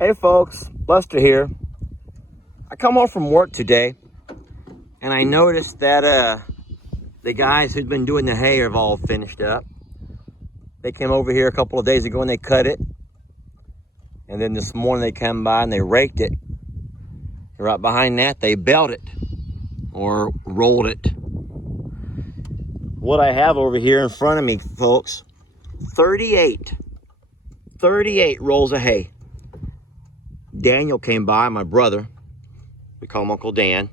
Hey folks, Lester here. I come home from work today and I noticed that the guys who'd been doing the hay have all finished up. They came over here a couple of days ago and they cut it. And then this morning they came by and they raked it. And right behind that they baled it or rolled it. What I have over here in front of me, folks, 38 rolls of hay. Daniel came by, my brother. We call him Uncle Dan.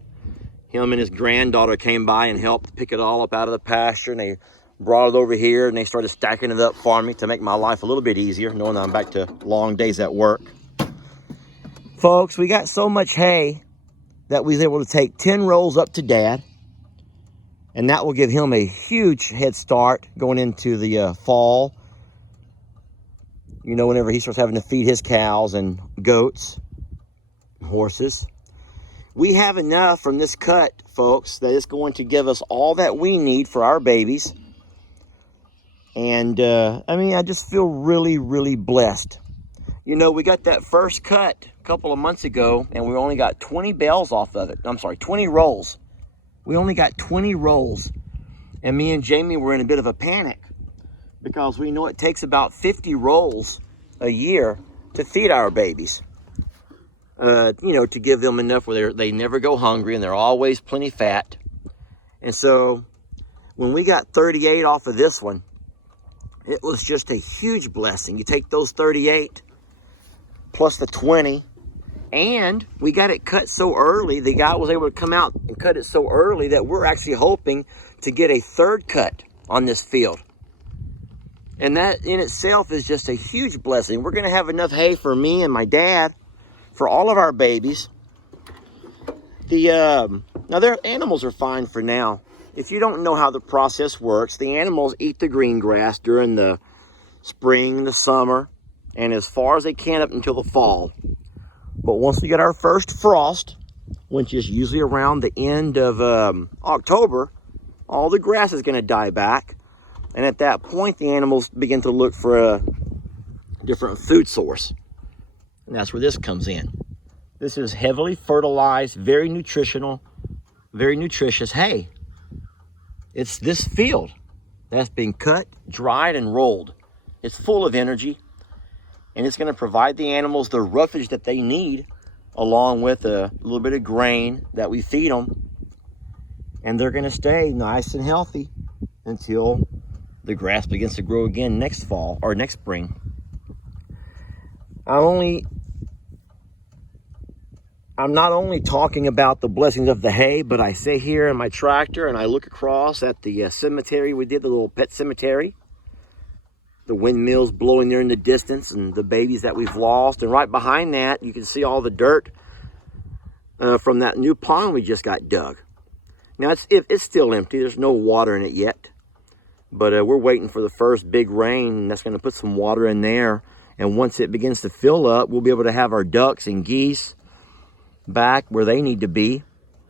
Him and his granddaughter came by and helped pick it all up out of the pasture, and they brought it over here and they started stacking it up for me to make my life a little bit easier, knowing that I'm back to long days at work. Folks, we got so much hay that we was able to take 10 rolls up to Dad, and that will give him a huge head start going into the fall. You know, whenever he starts having to feed his cows and goats, and horses. We have enough from this cut, folks, that it's going to give us all that we need for our babies. And, I just feel really, really blessed. You know, we got that first cut a couple of months ago, and we only got 20 bales off of it. 20 rolls. We only got 20 rolls. And me and Jamie were in a bit of a panic, because we know it takes about 50 rolls a year to feed our babies. To give them enough where they never go hungry and they're always plenty fat. And so when we got 38 off of this one, it was just a huge blessing. You take those 38 plus the 20, and we got it cut so early, the guy was able to come out and cut it so early that we're actually hoping to get a third cut on this field. And that in itself is just a huge blessing. We're going to have enough hay for me and my dad, for all of our babies. Now their animals are fine for now. If you don't know how the process works, the animals eat the green grass during the spring, the summer, and as far as they can up until the fall. But once we get our first frost, which is usually around the end of October, all the grass is going to die back. And at that point, the animals begin to look for a different food source. And that's where this comes in. This is heavily fertilized, very nutritional, very nutritious hay. It's this field that's been cut, dried, and rolled. It's full of energy, and it's going to provide the animals the roughage that they need, along with a little bit of grain that we feed them. And they're going to stay nice and healthy until the grass begins to grow again next fall or next spring. I'm not only talking about the blessings of the hay, but I sit here in my tractor and I look across at the cemetery we did, the little pet cemetery. The windmills blowing there in the distance and the babies that we've lost. And right behind that, you can see all the dirt from that new pond we just got dug. Now, it's still empty. There's no water in it yet. But we're waiting for the first big rain, and that's going to put some water in there. And once it begins to fill up, we'll be able to have our ducks and geese back where they need to be.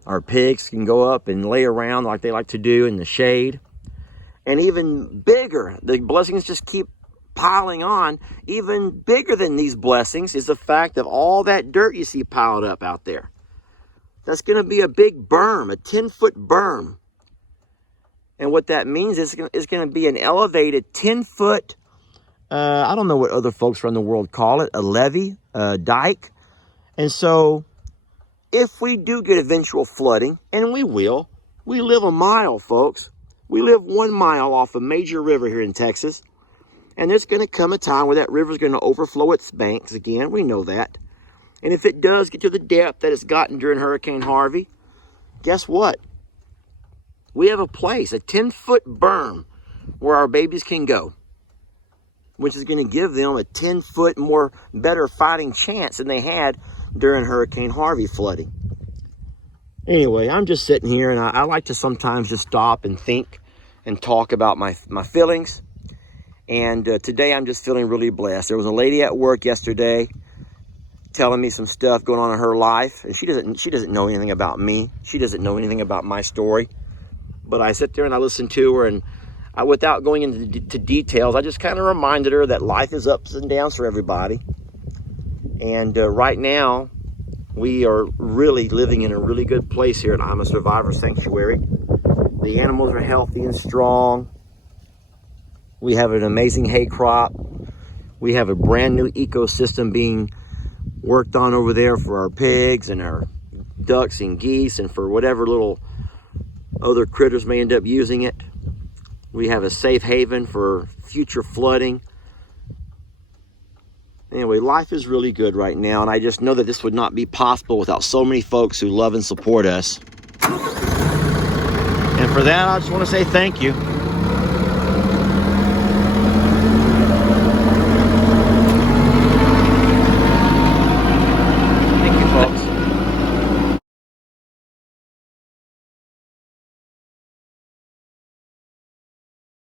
Our pigs can go up and lay around like they like to do in the shade. And even bigger, the blessings just keep piling on. Even bigger than these blessings is the fact of all that dirt you see piled up out there. That's going to be a big berm, a 10-foot berm. And what that means is it's going to be an elevated 10-foot, I don't know what other folks around the world call it, a levee, a dike. And so if we do get eventual flooding, and we will, we live a mile, folks. We live 1 mile off a major river here in Texas. And there's going to come a time where that river is going to overflow its banks again. We know that. And if it does get to the depth that it's gotten during Hurricane Harvey, guess what? We have a place, a 10-foot berm where our babies can go, which is going to give them a 10-foot more better fighting chance than they had during Hurricane Harvey flooding. Anyway, I'm just sitting here, and I like to sometimes just stop and think and talk about my feelings. And today I'm just feeling really blessed. There was a lady at work yesterday telling me some stuff going on in her life, and she doesn't know anything about me. She doesn't know anything about my story. But I sit there and I listen to her, and without going into details, I just kind of reminded her that life is ups and downs for everybody. And right now, we are really living in a really good place here at I'm a Survivor Sanctuary. The animals are healthy and strong. We have an amazing hay crop. We have a brand new ecosystem being worked on over there for our pigs and our ducks and geese and for whatever little other critters may end up using it. We have a safe haven for future flooding. Anyway, life is really good right now, and I just know that this would not be possible without so many folks who love and support us. And for that, I just want to say thank you.